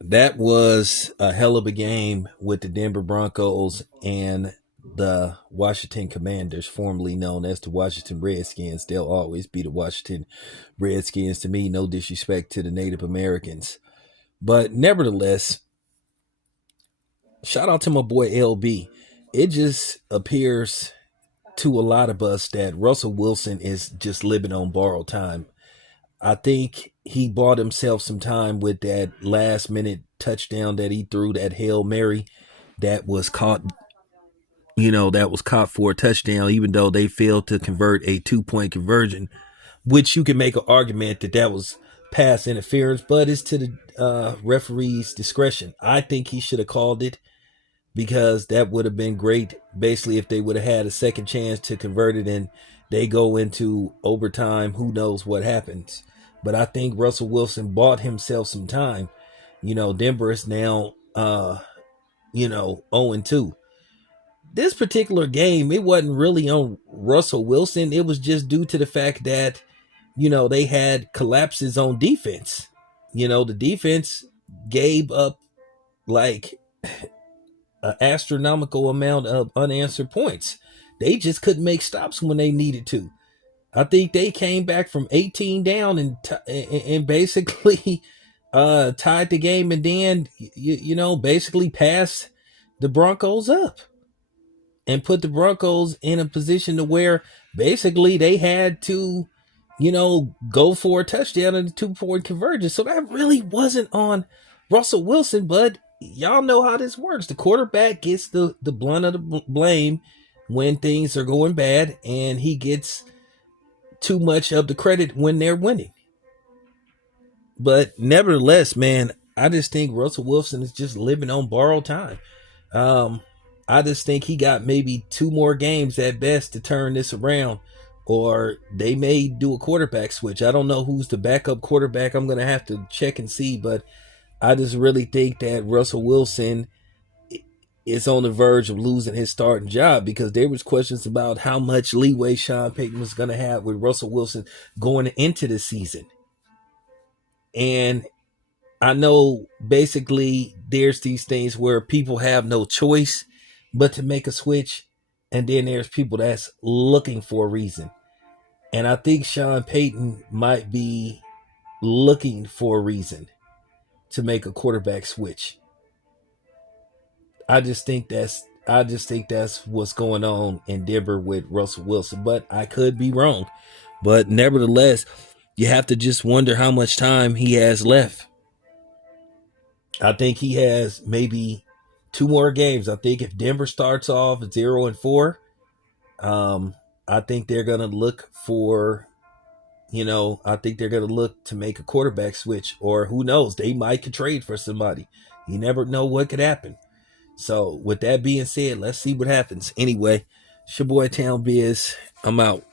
That was a hell of a game with the Denver Broncos and the Washington Commanders, formerly known as the Washington Redskins. They'll always be the Washington Redskins to me, no disrespect to the Native Americans. But nevertheless, shout out to my boy LB. It just appears to a lot of us that Russell Wilson is just living on borrowed time. I think he bought himself some time with that last minute touchdown that he threw, that Hail Mary that was caught, that was caught for a touchdown, even though they failed to convert a 2 point conversion, which you can make an argument that that was pass interference, but it's to the referee's discretion. I think he should have called it because that would have been great. Basically, if they would have had a second chance to convert it and they go into overtime, who knows what happens. But I think Russell Wilson bought himself some time. Denver is now, 0-2. This particular game, it wasn't really on Russell Wilson. It was just due to the fact that, they had collapses on defense. The defense gave up like an astronomical amount of unanswered points. They just couldn't make stops when they needed to. I think they came back from 18 down and basically tied the game, and then basically passed the Broncos up and put the Broncos in a position to where basically they had to go for a touchdown and a 2 point conversion. So that really wasn't on Russell Wilson, but y'all know how this works. The quarterback gets the blunt of the blame when things are going bad, and he gets too much of the credit when they're winning. But nevertheless, man, I just think Russell Wilson is just living on borrowed time. Um, I just think he got maybe two more games at best to turn this around, or they may do a quarterback switch. I don't know who's the backup quarterback. I'm going to have to check and see, but I just really think that Russell Wilson is on the verge of losing his starting job, because there was questions about how much leeway Sean Payton was going to have with Russell Wilson going into the season. And I know basically there's these things where people have no choice but to make a switch. And then there's people that's looking for a reason. And I think Sean Payton might be looking for a reason to make a quarterback switch. I just think that's what's going on in Denver with Russell Wilson. But I could be wrong. But nevertheless, you have to just wonder how much time he has left. I think he has maybe two more games. I think if Denver starts off 0-4, I think they're gonna look for, I think they're gonna look to make a quarterback switch, or who knows, they might could trade for somebody. You never know what could happen. So with that being said, let's see what happens. Anyway, it's your boy Town Biz. I'm out.